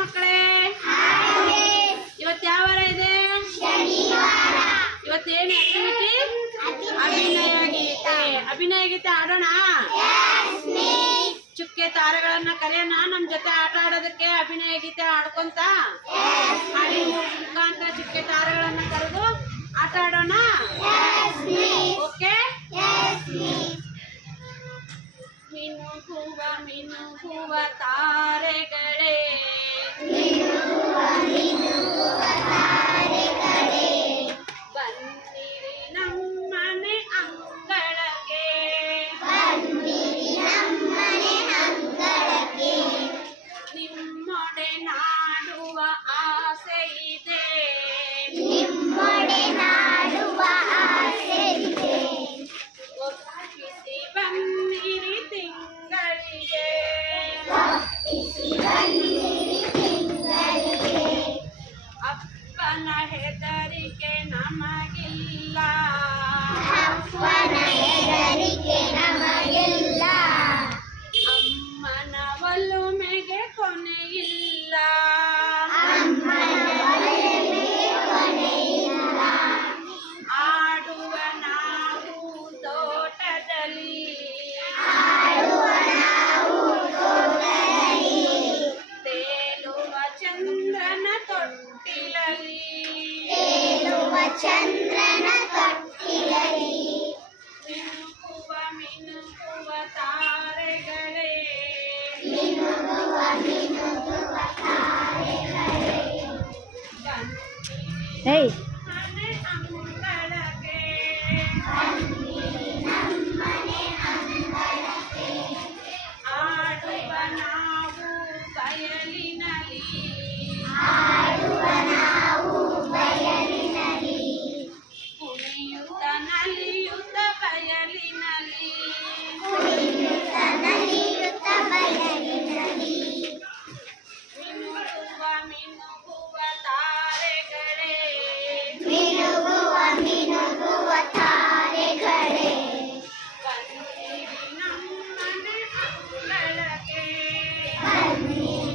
ಮಕ್ಕಳೇ? ಇವತ್ತು ಯಾವ ವಾರ ಇದೆ? ಇವತ್ತೇನು ಆಕ್ಟಿವಿಟಿ ಅಭಿನಯ ಗೀತೆ ಅಭಿನಯ ಗೀತೆ ಆಡೋಣ ಚುಕ್ಕೆ ತಾರಗಳನ್ನ ಕರೆಯೋಣ, ನಮ್ ಜೊತೆ ಆಟ ಆಡೋದಕ್ಕೆ ಅಭಿನಯ ಗೀತೆ ಆಡ್ಕೊಂತ ಮುಖಾಂತರ ಚುಕ್ಕೆ ತಾರಗಳನ್ನ ಕರೆದು ಆಟ ಆಡೋಣ? ಓಕೆ? ಮೀನು ಮೀನು ತಾರೆಗಳೇ ಒಲುಮೆಗೆ ಕೊನೆಯಿಲ್ಲ ಆಡುವ ನಾವು ತೋಟದಲ್ಲಿ ತೇಲುವ ಚಂದ್ರನ ತೊಟ್ಟಿಲಲ್ಲಿ ಚಂದ್ರನ Hey. Amen.